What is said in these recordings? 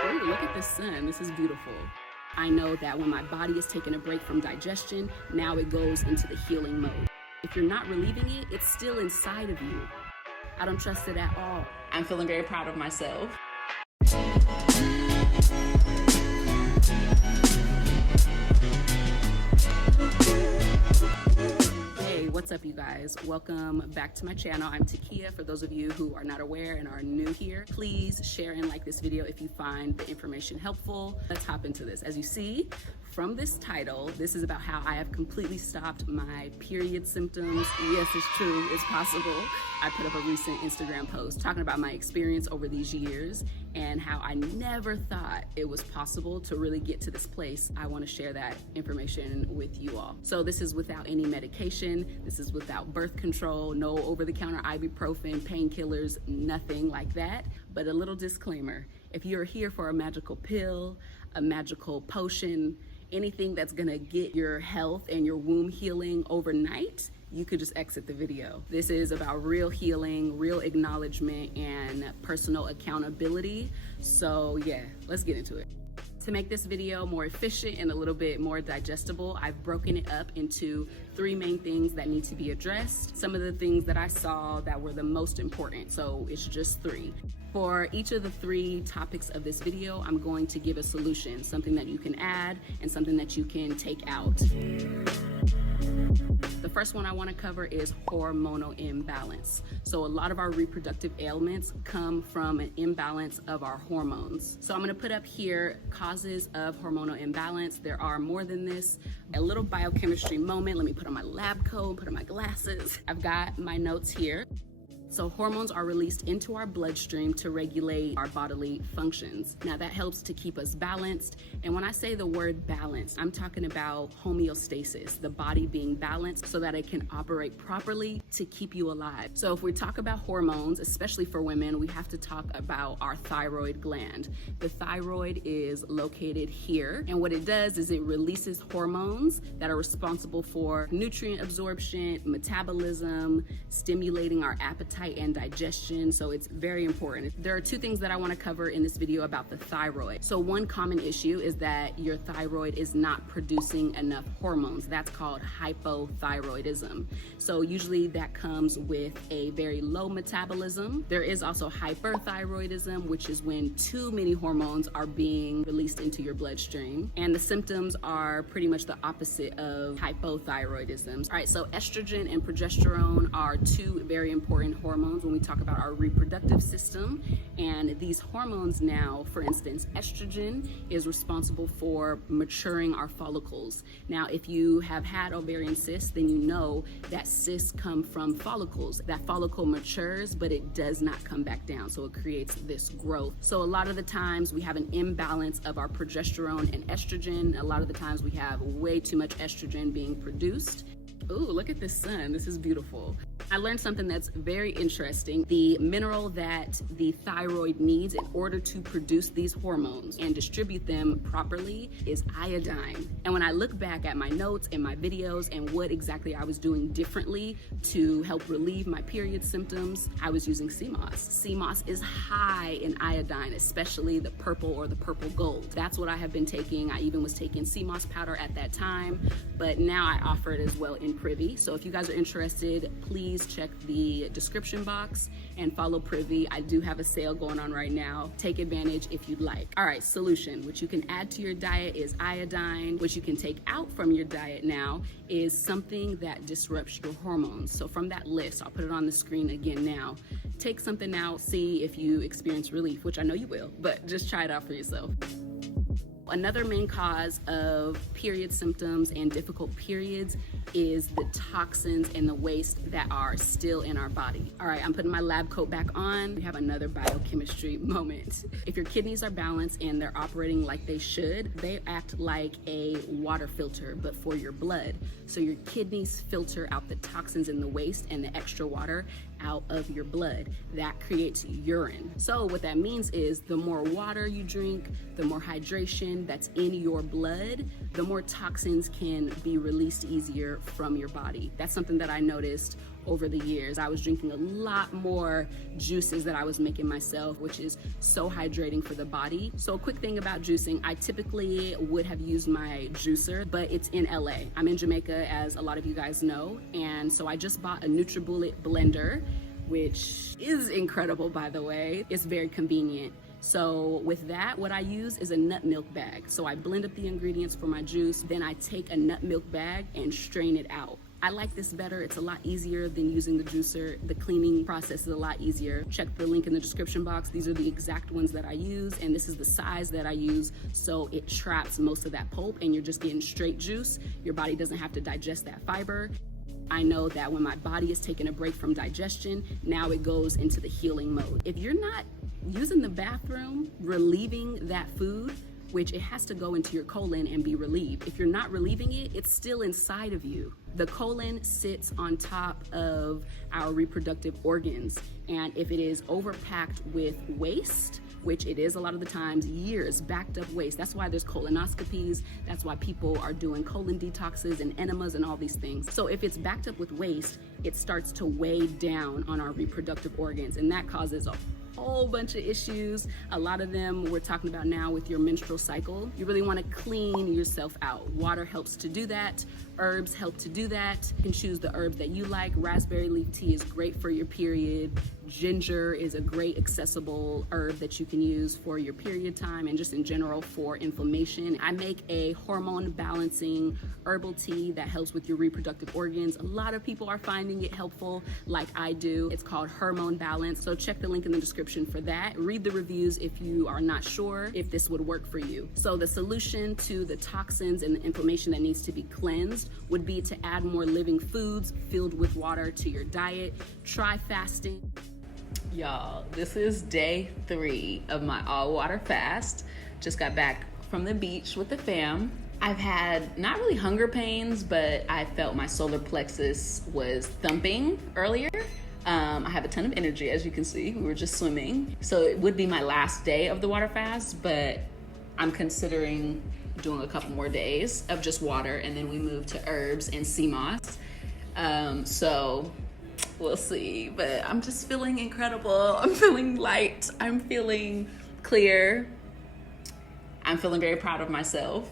Oh, look at the sun. This is beautiful. I know that when my body is taking a break from digestion, now it goes into the healing mode. If you're not relieving it, it's still inside of you. I don't trust it at all. I'm feeling very proud of myself. What's up, you guys? Welcome back to my channel. I'm Takeyah. For those of you who are not aware and are new here, please share and like this video if you find the information helpful. Let's hop into this. As you see from this title, this is about how I have completely stopped my period symptoms. Yes, it's true, it's possible. I put up a recent Instagram post talking about my experience over these years and how I never thought it was possible to really get to this place. I want to share that information with you all. So this is without any medication. This is without birth control, no over-the-counter ibuprofen, painkillers, nothing like that. But a little disclaimer, if you're here for a magical pill, a magical potion, anything that's gonna get your health and your womb healing overnight, you could just exit the video. This is about real healing, real acknowledgement, and personal accountability. So yeah, let's get into it. To make this video more efficient and a little bit more digestible, I've broken it up into 3 main things that need to be addressed. Some of the things that I saw that were the most important, so it's just 3. For each of the 3 topics of this video, I'm going to give a solution, something that you can add and something that you can take out. The first one I want to cover is hormonal imbalance. So a lot of our reproductive ailments come from an imbalance of our hormones. So I'm going to put up here causes of hormonal imbalance. There are more than this. A little biochemistry moment. Let me put on my lab coat, put on my glasses. I've got my notes here. So hormones are released into our bloodstream to regulate our bodily functions. Now that helps to keep us balanced. And when I say the word balanced, I'm talking about homeostasis, the body being balanced so that it can operate properly to keep you alive. So if we talk about hormones, especially for women, we have to talk about our thyroid gland. The thyroid is located here. And what it does is it releases hormones that are responsible for nutrient absorption, metabolism, stimulating our appetite and digestion, so it's very important. There are 2 things that I want to cover in this video about the thyroid. So one common issue is that your thyroid is not producing enough hormones. That's called hypothyroidism. So usually that comes with a very low metabolism. There is also hyperthyroidism, which is when too many hormones are being released into your bloodstream. And the symptoms are pretty much the opposite of hypothyroidism. All right, so estrogen and progesterone are 2 very important hormones when we talk about our reproductive system. And these hormones now, for instance, estrogen is responsible for maturing our follicles. Now, if you have had ovarian cysts, then you know that cysts come from follicles. That follicle matures, but it does not come back down. So it creates this growth. So a lot of the times we have an imbalance of our progesterone and estrogen. A lot of the times we have way too much estrogen being produced. Ooh, look at the sun. This is beautiful. I learned something that's very interesting. The mineral that the thyroid needs in order to produce these hormones and distribute them properly is iodine. And when I look back at my notes and my videos and what exactly I was doing differently to help relieve my period symptoms, I was using sea moss. Sea moss is high in iodine, especially the purple or the purple gold. That's what I have been taking. I even was taking sea moss powder at that time, but now I offer it as well in Privy. So if you guys are interested, please check the description box and follow Privy. I do have a sale going on right now. Take advantage if you'd like. All right, solution. What you can add to your diet is iodine. What you can take out from your diet now is something that disrupts your hormones. So from that list, I'll put it on the screen again now. Take something out, see if you experience relief, which I know you will, but just try it out for yourself. Another main cause of period symptoms and difficult periods is the toxins and the waste that are still in our body. All right, I'm putting my lab coat back on. We have another biochemistry moment. If your kidneys are balanced and they're operating like they should, they act like a water filter, but for your blood. So your kidneys filter out the toxins and the waste and the extra water out of your blood. That creates urine. So what that means is the more water you drink, the more hydration that's in your blood, the more toxins can be released easier water from your body. That's something that I noticed over the years. I was drinking a lot more juices that I was making myself, which is so hydrating for the body. So a quick thing about juicing, I typically would have used my juicer, but it's in LA. I'm in Jamaica, as a lot of you guys know, and so I just bought a NutriBullet blender, which is incredible, by the way. It's very convenient. So with that, what I use is a nut milk bag. So I blend up the ingredients for my juice, then I take a nut milk bag and strain it out. I like this better. It's a lot easier than using the juicer. The cleaning process is a lot easier. Check the link in the description box. These are the exact ones that I use, and this is the size that I use, so it traps most of that pulp and you're just getting straight juice. Your body doesn't have to digest that fiber. I know that when my body is taking a break from digestion, now it goes into the healing mode. If you're not using the bathroom, relieving that food, which it has to go into your colon and be relieved. If you're not relieving it, it's still inside of you. The colon sits on top of our reproductive organs, and if it is overpacked with waste, which it is a lot of the times, years backed up waste. That's why there's colonoscopies. That's why people are doing colon detoxes and enemas and all these things. So if it's backed up with waste, it starts to weigh down on our reproductive organs, and that causes a whole bunch of issues. A lot of them we're talking about now with your menstrual cycle. You really want to clean yourself out. Water helps to do that. Herbs help to do that. You can choose the herbs that you like. Raspberry leaf tea is great for your period. Ginger is a great accessible herb that you can use for your period time and just in general for inflammation. I make a hormone balancing herbal tea that helps with your reproductive organs. A lot of people are finding it helpful, like I do. It's called Hormone Balance, so check the link in the description for that. Read the reviews if you are not sure if this would work for you. So the solution to the toxins and the inflammation that needs to be cleansed would be to add more living foods filled with water to your diet. Try fasting. Y'all, this is day 3 of my all water fast. Just got back from the beach with the fam. I've had not really hunger pains, but I felt my solar plexus was thumping earlier. I have a ton of energy, as you can see. We were just swimming. So it would be my last day of the water fast, but I'm considering doing a couple more days of just water, and then we move to herbs and sea moss. So we'll see, but I'm just feeling incredible. I'm feeling light. I'm feeling clear. I'm feeling very proud of myself.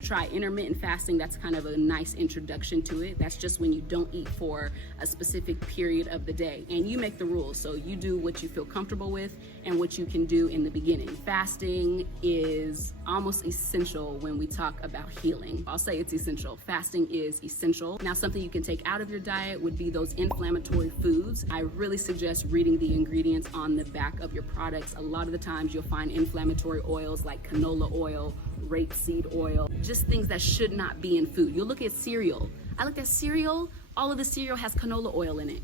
Try intermittent fasting. That's kind of a nice introduction to it. That's just when you don't eat for a specific period of the day, and you make the rules. So you do what you feel comfortable with and what you can do in the beginning. Fasting is almost essential when we talk about healing. I'll say it's essential. Fasting is essential. Now, something you can take out of your diet would be those inflammatory foods. I really suggest reading the ingredients on the back of your products. A lot of the times you'll find inflammatory oils like canola oil, rapeseed oil, just things that should not be in food. You'll look at cereal. I looked at cereal. All of the cereal has canola oil in it.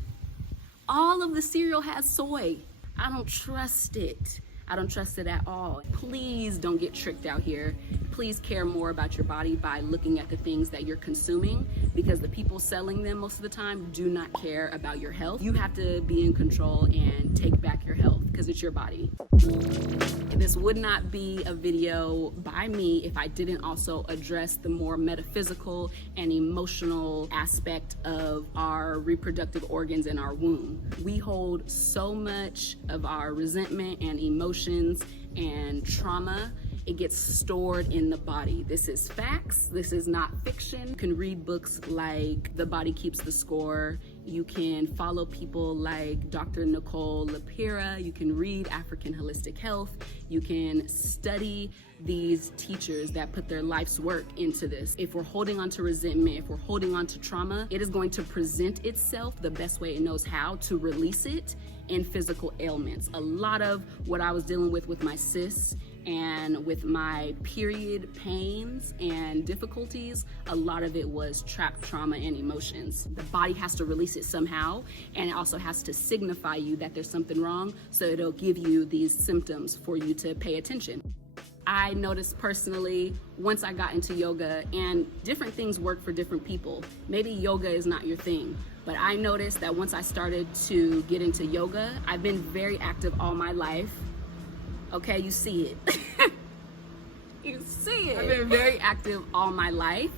All of the cereal has soy. I don't trust it. I don't trust it at all. Please don't get tricked out here. Please care more about your body by looking at the things that you're consuming, because the people selling them most of the time do not care about your health. You have to be in control and take back your health because it's your body. This would not be a video by me if I didn't also address the more metaphysical and emotional aspect of our reproductive organs in our womb. We hold so much of our resentment and emotions and trauma. It gets stored in the body. This is facts. This is not fiction. You can read books like The Body Keeps the Score. You can follow people like Dr. Nicole Lapira. You can read African Holistic Health. You can study these teachers that put their life's work into this. If we're holding on to resentment, if we're holding on to trauma, it is going to present itself the best way it knows how to release it in physical ailments. A lot of what I was dealing with my cysts and with my period pains and difficulties, a lot of it was trapped trauma and emotions. The body has to release it somehow, and it also has to signify you that there's something wrong, so it'll give you these symptoms for you to pay attention. I noticed personally, once I got into yoga, and different things work for different people. Maybe yoga is not your thing, but I noticed that once I started to get into yoga, I've been very active all my life. Okay, you see it. You see it. I've been very active all my life,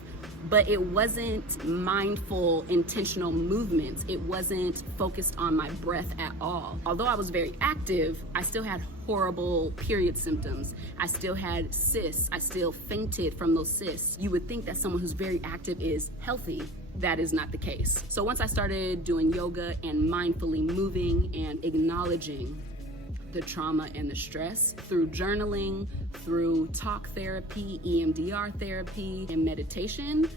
but it wasn't mindful, intentional movements. It wasn't focused on my breath at all. Although I was very active, I still had horrible period symptoms. I still had cysts. I still fainted from those cysts. You would think that someone who's very active is healthy. That is not the case. So once I started doing yoga and mindfully moving and acknowledging the trauma and the stress through journaling, through talk therapy, EMDR therapy, and meditation,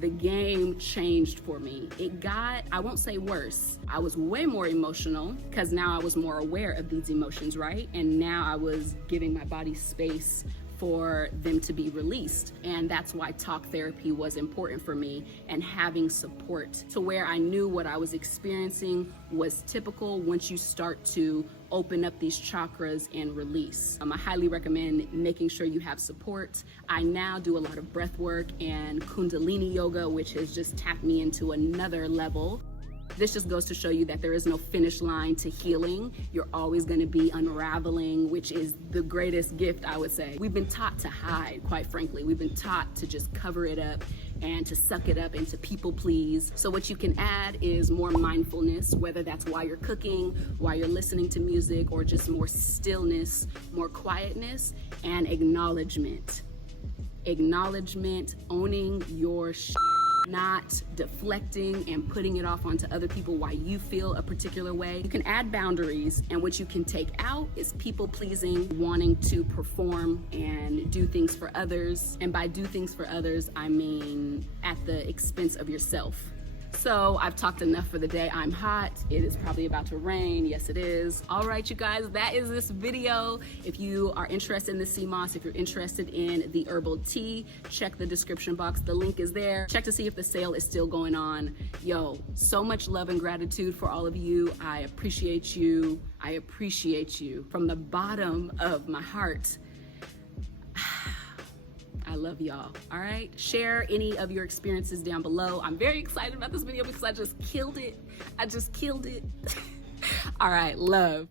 the game changed for me. It got, I won't say worse. I was way more emotional because now I was more aware of these emotions, right? And now I was giving my body space for them to be released. And that's why talk therapy was important for me, and having support to where I knew what I was experiencing was typical once you start to open up these chakras and release. I highly recommend making sure you have support. I now do a lot of breath work and Kundalini yoga, which has just tapped me into another level. This just goes to show you that there is no finish line to healing. You're always going to be unraveling, which is the greatest gift, I would say. We've been taught to hide, quite frankly. We've been taught to just cover it up and to suck it up and to people please. So what you can add is more mindfulness, whether that's while you're cooking, while you're listening to music, or just more stillness, more quietness, and acknowledgement. Acknowledgement, owning your shit. Not deflecting and putting it off onto other people why you feel a particular way. You can add boundaries, and what you can take out is people pleasing, wanting to perform and do things for others. And by do things for others, I mean at the expense of yourself. So I've talked enough for the day. I'm hot. It is probably about to rain. Yes, it is. All right, you guys, that is this video. If you are interested in the sea moss, if you're interested in the herbal tea, check the description box. The link is there. Check to see if the sale is still going on. Yo, so much love and gratitude for all of you. I appreciate you. I appreciate you from the bottom of my heart. I love y'all, all right? Share any of your experiences down below. I'm very excited about this video because I just killed it. All right, love.